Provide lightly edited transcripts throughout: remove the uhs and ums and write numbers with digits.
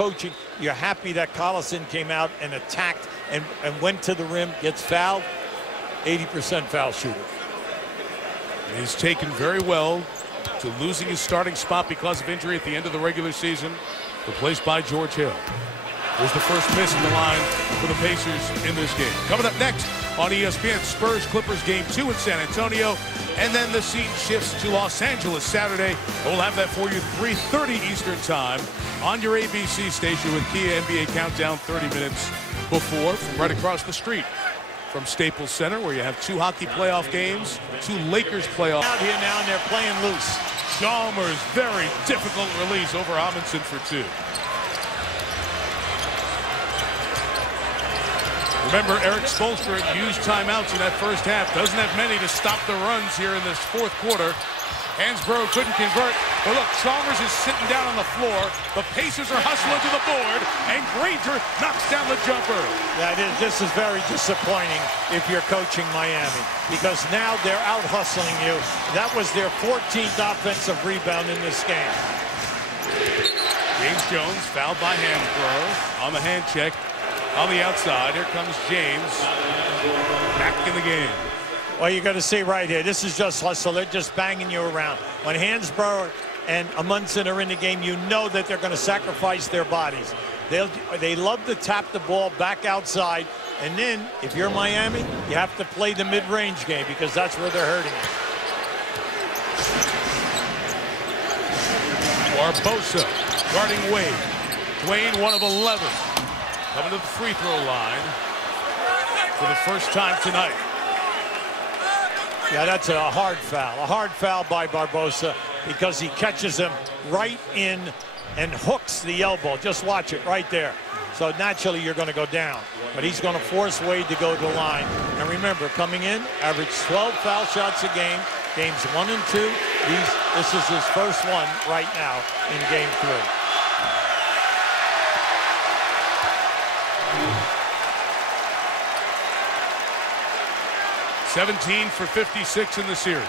coaching, you're happy that Collison came out and attacked and went to the rim, gets fouled, 80% foul shooter. He's taken very well to losing his starting spot because of injury at the end of the regular season, replaced by George Hill. There's the first miss in the line for the Pacers in this game. Coming up next on ESPN, Spurs-Clippers Game 2 in San Antonio, and then the scene shifts to Los Angeles Saturday. We'll have that for you 3:30 Eastern Time on your ABC station with Kia NBA Countdown 30 minutes before, from right across the street from Staples Center, where you have 2 hockey playoff games, 2 Lakers playoff. Out here now, and they're playing loose. Chalmers, very difficult release over Amundsen for 2. Remember, Eric Spoelstra used timeouts in that first half. Doesn't have many to stop the runs here in this fourth quarter. Hansbrough couldn't convert. But look, Chalmers is sitting down on the floor. The Pacers are hustling to the board, and Granger knocks down the jumper. This is very disappointing if you're coaching Miami, because now they're out hustling you. That was their 14th offensive rebound in this game. James Jones fouled by Hansbrough on the hand check. On the outside, here comes James back in the game. Well, you're going to see right here, this is just hustle. They're just banging you around. When Hansbrough and Amundsen are in the game, you know that they're going to sacrifice their bodies. They love to tap the ball back outside, and then if you're Miami, you have to play the mid-range game, because that's where they're hurting you. Barbosa guarding Wade. Dwayne, 1 of 11. Coming to the free throw line for the first time tonight. Yeah, that's a hard foul. A hard foul by Barbosa, because he catches him right in and hooks the elbow. Just watch it right there. So naturally you're going to go down. But he's going to force Wade to go to the line. And remember, coming in, average 12 foul shots a game. Games 1 and 2. This is his first one right now in game 3. 17 for 56 in the series.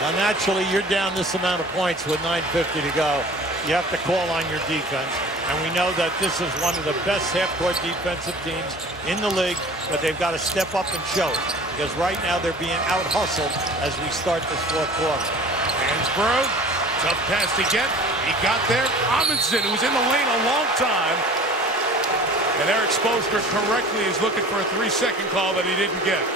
Now, naturally, you're down this amount of points with 9:50 to go. You have to call on your defense. And we know that this is one of the best half-court defensive teams in the league, but they've got to step up and show it, because right now they're being out-hustled as we start this fourth quarter. Hansbrough, tough pass to get. He got there. Amundsen, who was in the lane a long time. And Eric Spoelstra correctly is looking for a 3-second call that he didn't get.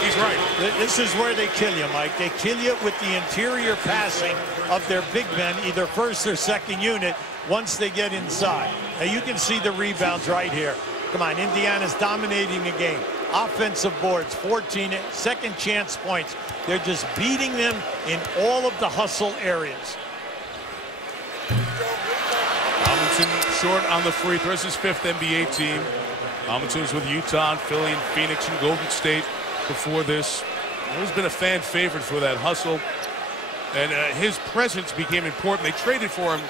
He's right. This is where they kill you, Mike. They kill you with the interior passing of their big men, either first or second unit, once they get inside. Now you can see the rebounds right here. Come on, Indiana's dominating the game. Offensive boards, 14 second chance points. They're just beating them in all of the hustle areas. Amundsen short on the free throw. This is his 5th NBA team. Amundsen was with Utah and Philly and Phoenix and Golden State before this. He's been a fan favorite for that hustle, and his presence became important. They traded for him.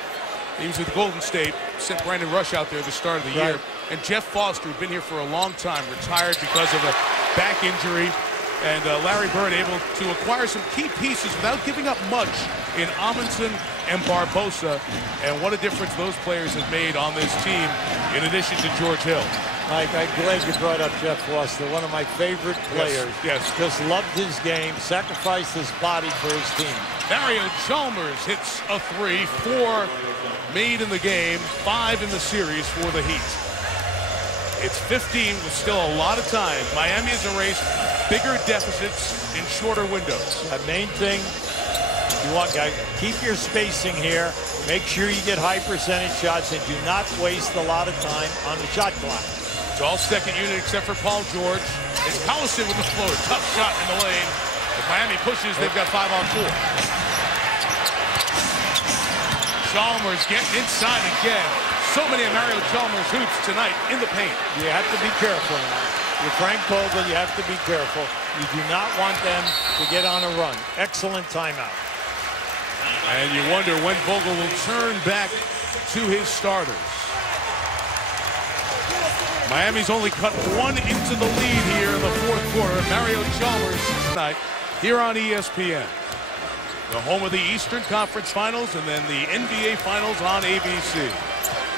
He was with Golden State, sent Brandon Rush out there at the start of the year. And Jeff Foster, who'd been here for a long time, retired because of a back injury. And Larry Bird able to acquire some key pieces without giving up much in Amundsen and Barbosa. And what a difference those players have made on this team, in addition to George Hill. Mike, I'm glad you brought up Jeff Foster, one of my favorite players. Yes. Just loved his game, sacrificed his body for his team. Mario Chalmers hits a 3, 4 made in the game, 5 in the series for the Heat. It's 15 with still a lot of time. Miami has erased bigger deficits in shorter windows. The main thing you want, guys, keep your spacing here. Make sure you get high percentage shots and do not waste a lot of time on the shot clock. It's all second unit except for Paul George. It's Collison with the floater. Tough shot in the lane. If Miami pushes, they've got 5 on 4. Chalmers getting inside again. So many of Mario Chalmers hoops tonight in the paint. You have to be careful now. With Frank Vogel, you have to be careful. You do not want them to get on a run. Excellent timeout. And you wonder when Vogel will turn back to his starters. Miami's only cut one into the lead here in the fourth quarter. Mario Chalmers tonight here on ESPN. The home of the Eastern Conference Finals and then the NBA Finals on ABC.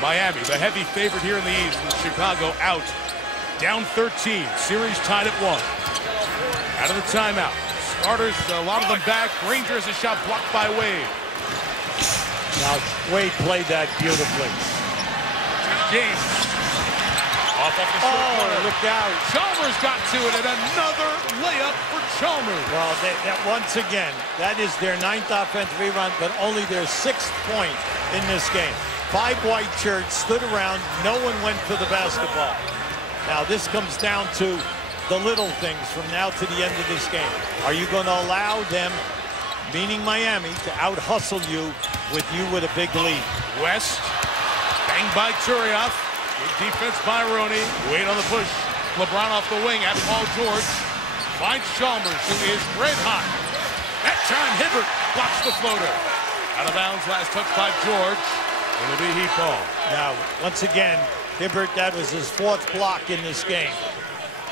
Miami, the heavy favorite here in the East, with Chicago out. Down 13, series tied at 1. Out of the timeout. Starters, a lot of them back. Rangers, a shot blocked by Wade. Now, Wade played that beautifully. James. Off the short corner. Look out. Chalmers got to it, and another layup for Chalmers. Well, that once again, that is their 9th offensive rebound, but only their 6th point in this game. 5 white shirts stood around. No one went for the basketball. Now, this comes down to the little things from now to the end of this game. Are you going to allow them, meaning Miami, to out-hustle you with a big lead? West, banged by Turioff. Good defense by Roney. Wade on the push. LeBron off the wing at Paul George. Finds Chalmers, who is red hot. That time, Hibbert blocks the floater. Out of bounds, last touch by George. It'll be Heat ball. Now, once again, Hibbert, that was his 4th block in this game.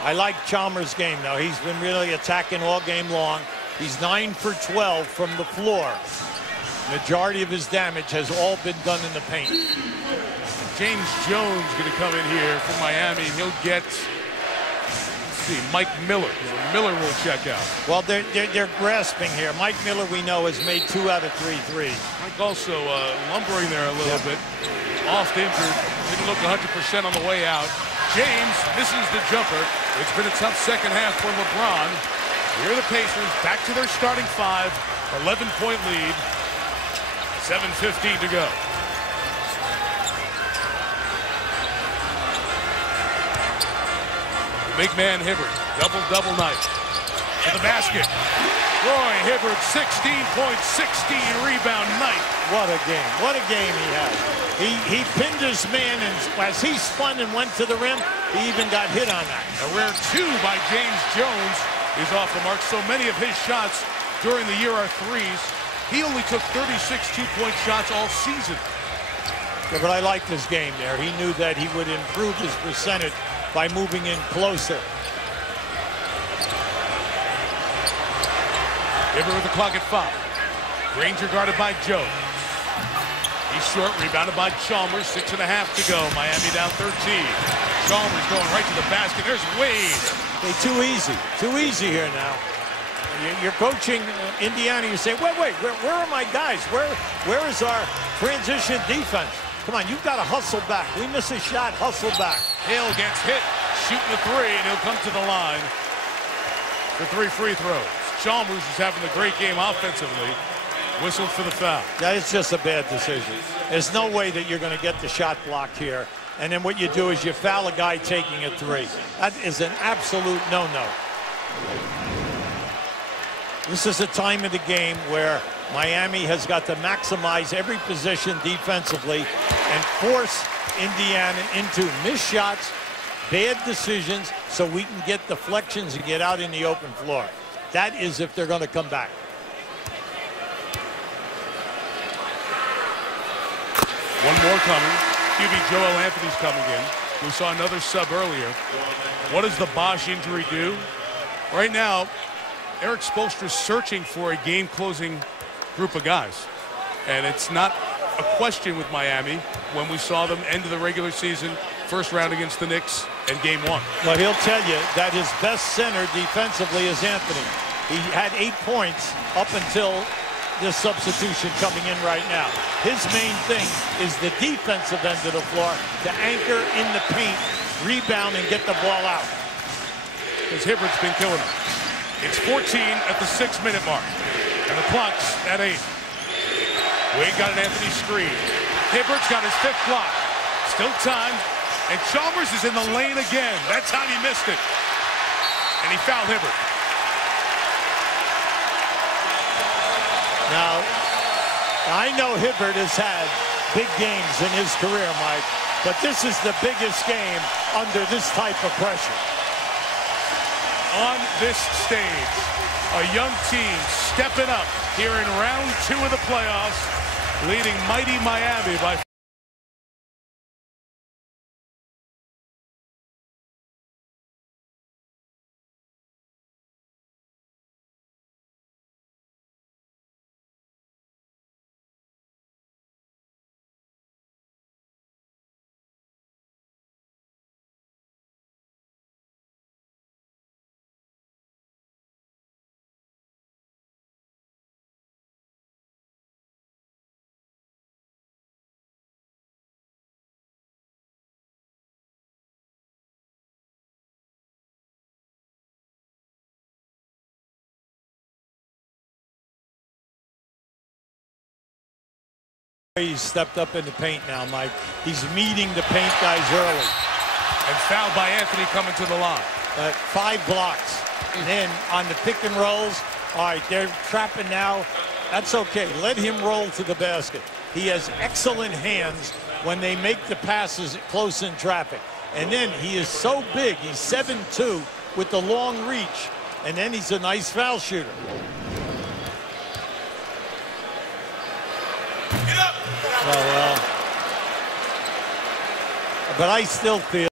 I like Chalmers' game, though. He's been really attacking all game long. He's 9 for 12 from the floor. Majority of his damage has all been done in the paint. James Jones going to come in here from Miami. He'll get, let's see, Mike Miller. Miller will check out. Well, they're grasping here. Mike Miller, we know, has made 2 out of 3 threes. Mike also lumbering there a little bit. Oft injured. Didn't look 100% on the way out. James misses the jumper. It's been a tough second half for LeBron. Here are the Pacers back to their starting 5. 11-point lead. 7:15 to go. Big man Hibbert, double-double night. To the basket. Roy Hibbert, 16 points, 16 rebound night. What a game. What a game he had. He pinned his man, and as he spun and went to the rim, he even got hit on that. A rare 2 by James Jones is off the mark. So many of his shots during the year are threes. He only took 36 two-point shots all season. Yeah, but I like this game there. He knew that he would improve his percentage by moving in closer. Hibbert with the clock at 5. Granger guarded by Jones. He's short, rebounded by Chalmers. 6.5 to go. Miami down 13. Chalmers going right to the basket. There's Wade. Hey, too easy here now. You're coaching Indiana. You say, wait, where are my guys? Where is our transition defense? Come on, you've got to hustle back. We miss a shot, hustle back. Hill gets hit, shooting the 3, and he'll come to the line for 3 free throws. Chalmers is having a great game offensively. Whistled for the foul. That is just a bad decision. There's no way that you're going to get the shot blocked here. And then what you do is you foul a guy taking a 3. That is an absolute no-no. This is a time of the game where Miami has got to maximize every position defensively and force Indiana into missed shots, bad decisions, so we can get deflections and get out in the open floor. That is if they're going to come back. One more coming. QB Joel Anthony's coming in. We saw another sub earlier. What does the Bosch injury do? Right now, Eric Spoelstra's searching for a game-closing group of guys. And it's not a question with Miami when we saw them end of the regular season, first round against the Knicks, and game 1. Well, he'll tell you that his best center defensively is Anthony. He had 8 points up until this substitution coming in right now. His main thing is the defensive end of the floor to anchor in the paint, rebound, and get the ball out. Because Hibbert's been killing him. It's 14 at the 6-minute mark. And the clock's at 8. Wade got an Anthony screen. Hibbert's got his 5th block. Still time. And Chalmers is in the lane again. That time he missed it. And he fouled Hibbert. Now, I know Hibbert has had big games in his career, Mike, but this is the biggest game under this type of pressure. on this stage. A young team stepping up here in round 2 of the playoffs, leading mighty Miami by He's stepped up in the paint now, Mike. He's meeting the paint guys early. and fouled by Anthony coming to the line. 5 blocks. And then on the pick and rolls, all right, they're trapping now. That's okay. Let him roll to the basket. He has excellent hands when they make the passes close in traffic. And then he is so big. He's 7'2" with the long reach. And then he's a nice foul shooter. Well, but I still feel